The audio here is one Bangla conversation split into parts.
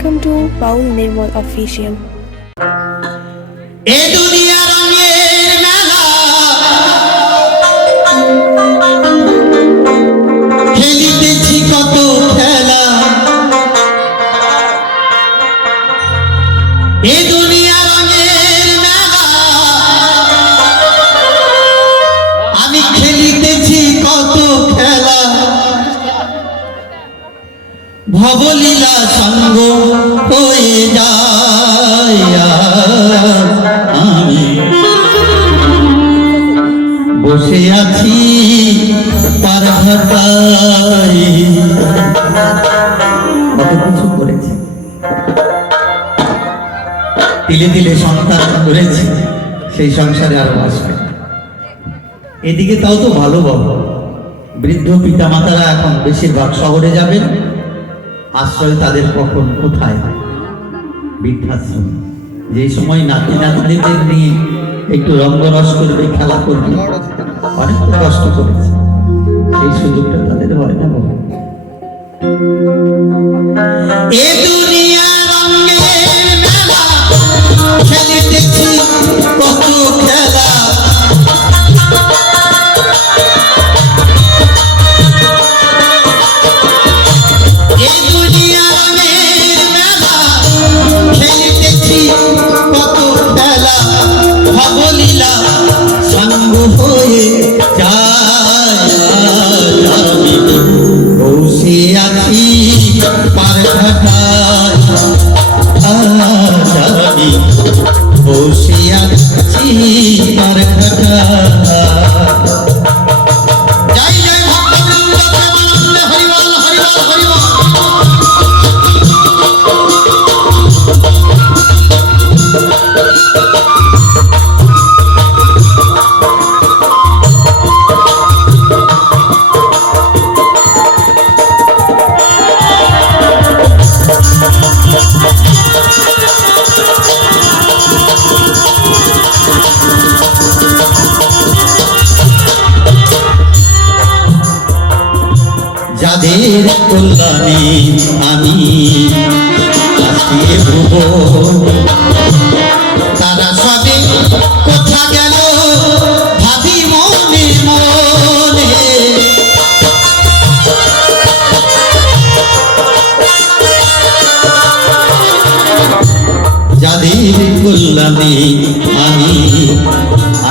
Welcome to Paul Nirmal Official. ভবলীলা সঙ্গ হয়ে যায় আমি। বসে আছি তার কত কিছু করেছে। তিলে তিলে সন্তান করেছে, সেই সংসারে আর বাসবে এদিকে তাও তো ভালো বাবু বৃদ্ধ পিতামাতারা এখন বেশিরভাগ শহরে যাবেন। আশ্রয় তাদের কখন? কোথায়? বৃদ্ধাশ্রম। যে সময় নাতি নাতনিদের নিয়ে একটু রঙ্গরস করবে, খেলা করবে, অনেক কষ্ট করেছে। সেই সুযোগটা তাদের হয় না এ খেলিতেছি, কত খেলা যাদের কল্যাণে আমি তারা সবে কোথা গেল, ভাবি মনে মনে। যাদের কল্যাণে আমি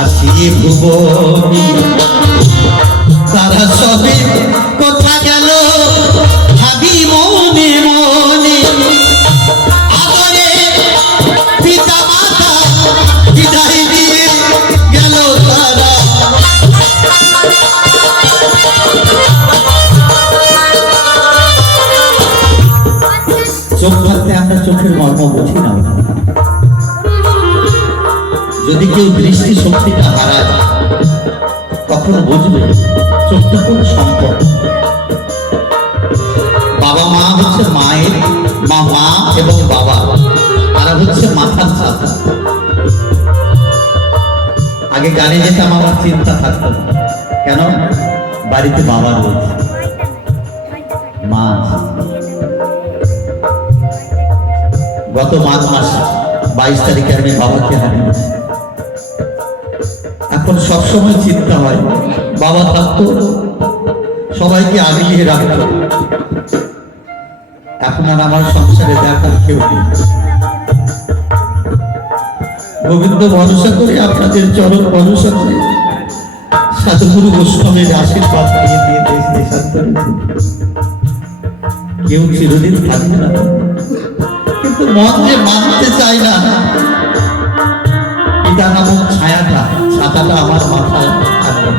আসি ভুবনী বুঝি না যদি কেউ দৃষ্টি শক্তিটা হারায় তখন বুঝবে চোখটা কোন সম্পদ। বাবা মা হচ্ছে মায়ের, মা মা এবং বাবা, তারা হচ্ছে মাথার ছাতা আগে গানে যেতাম, আমার চিন্তা থাকতো কেন? বাড়িতে বাবা রয়েছে। গত মাঘ মাসে বাইশ তারিখে আমি বাবাকে হারিয়েছি এখন সবসময় চিন্তা হয়, বাবা থাকতো, সবাইকে আগলিয়ে রাখতো। এখন আর আমার সংসারে দেখার কেউ নেই। গোবিন্দ ভরসা করে আপনাদের চরণ ভরসা করে সাধুগুরু বৈষ্ণবের আশীর্বাদ নিয়ে দিয়ে দেশ দেশান্তরে। কেউ চিরদিন থাকবে না। কিন্তু মন যে মানতে চায় না। পিতা নামক ছায়াটা, ছাতাটা আমার মাথায় থাকবে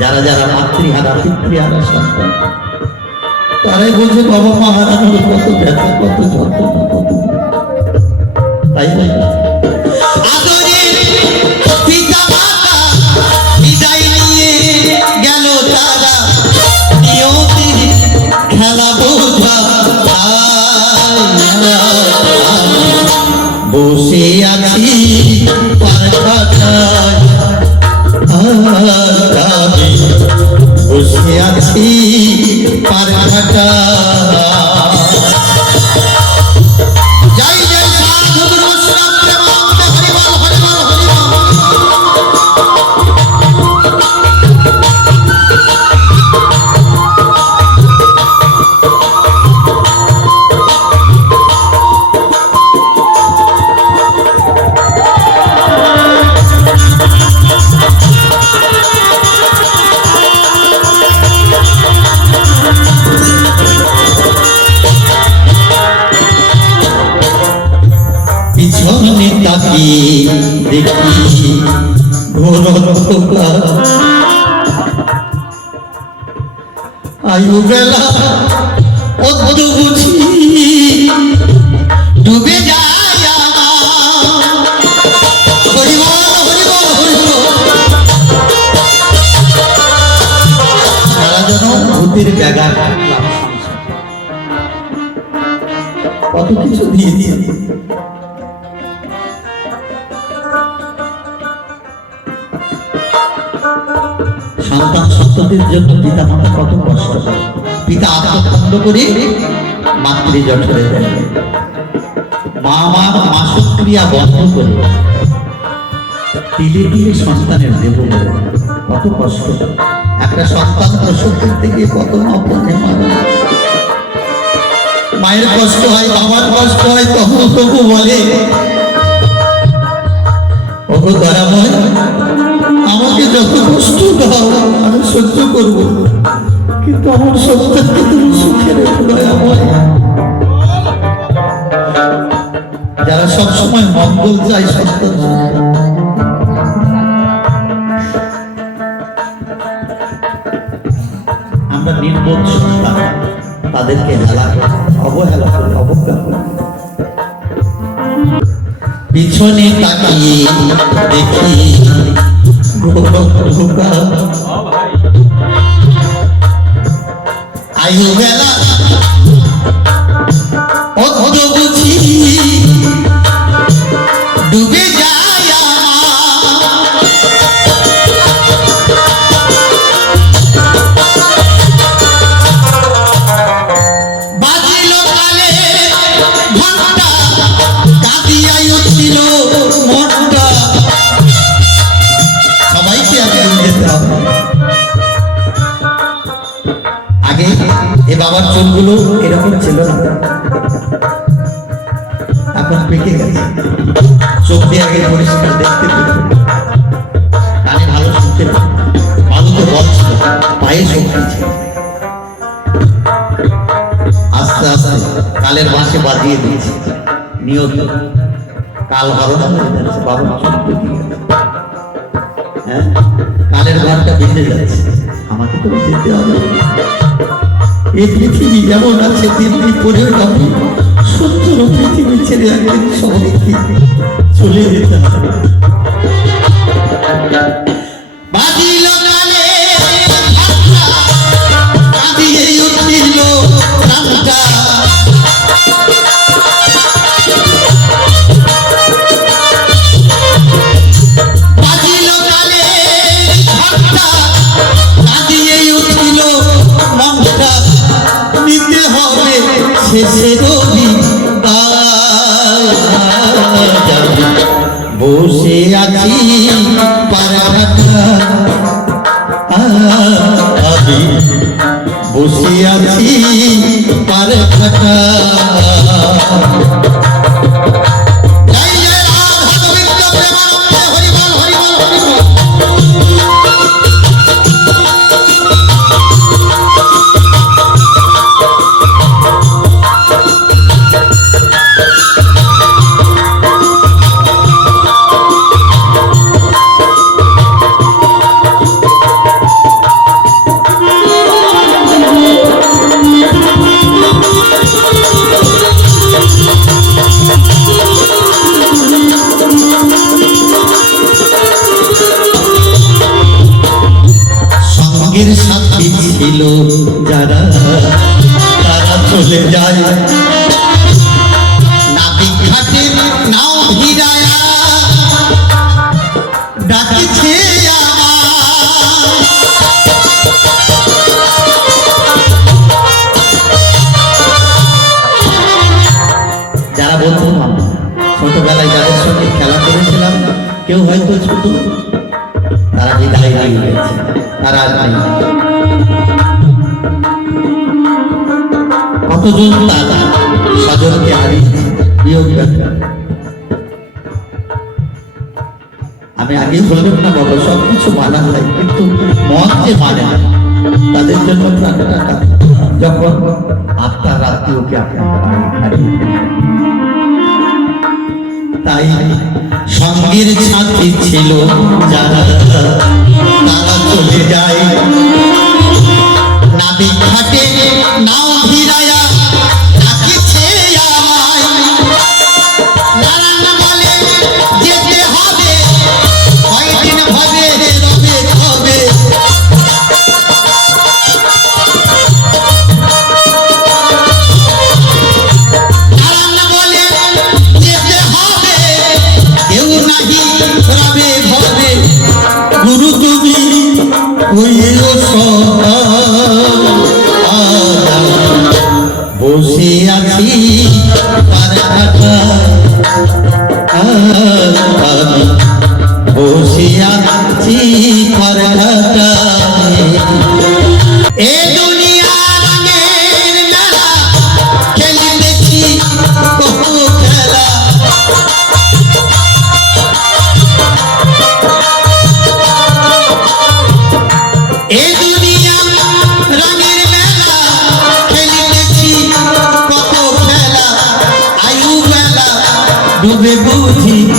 যারা যারা মাতৃহারা, পিতৃহারা সন্তান, তারাই বলছে বাবা মা হারানোর কত ব্যথা, কত যন্ত্রণা, কত তাই বলি। আয়ু বেলা অদ্য বুঝি। ডুবে যায় ভূতের কত কিছু দিয়েছি সন্তান সন্ততির জন্য পিতা মাতা কত কষ্ট পিতা আত্মখণ্ড করে মাতৃ জঠরে দেয়। মা বন্ধ করে সন্তানের দেব কত কষ্ট একটা সন্তান প্রসব করতে গিয়ে কত বলে মারা মায়ের কষ্ট হয়, বাবার কষ্ট হয় তখন তবু বলে ওগো দয়াময় আমাকে যত কষ্ট দাও, আমি সহ্য করব। কিন্তু আমার সন্তানকে তুমি সুখে রেখো দয়াময় যারা সবসময় মঙ্গল চায় সন্তান। আমরা নির্বোধ সন্তান তাদেরকে হেলা করি। পিছনে তাকিয়ে দেখি। আয়ু বেলা পেকে গেছে চোখ দিয়ে আগে পরিষ্কার দেখতে পেত কানে ভালো শুনতে পেত বালুতে বল ছিল, পায়ে শক্তি ছিল আস্তে আস্তে কালের বাঁশে বাজিয়ে দিয়েছে। নিয়ত কাল হরণ হয়ে যাচ্ছে বাবা। হ্যাঁ? কালের ঘরটা বেঁচে যাচ্ছে। আমাকে তো যেতে হবে এই পৃথিবী যেমন আছে তেমনি পরেও যাবে সুন্দর পৃথিবী ছেড়ে একদিন সবাইকে চলে যেতে হবে। বসে পারে পারাঘাটা চলে যায়। যারা বলতো ছোটবেলায় যাদের সঙ্গে খেলা করেছিলাম, কেউ হয়তো ছোট, তারা বিদায় হয়ে গেছে, তারা কতজন দাদা, স্বজনকে হারিয়েছে আমি আগে বললাম না, বাবা সব কিছু মানা হয় কিন্তু মন যে মানে তাদের জন্য যখন আপনার তাই সঙ্গের সাথী ছিল যারা তারা চলে যায়। নাবিক ঘাটে নাও ভিড়ায়া পারাটা ডুবে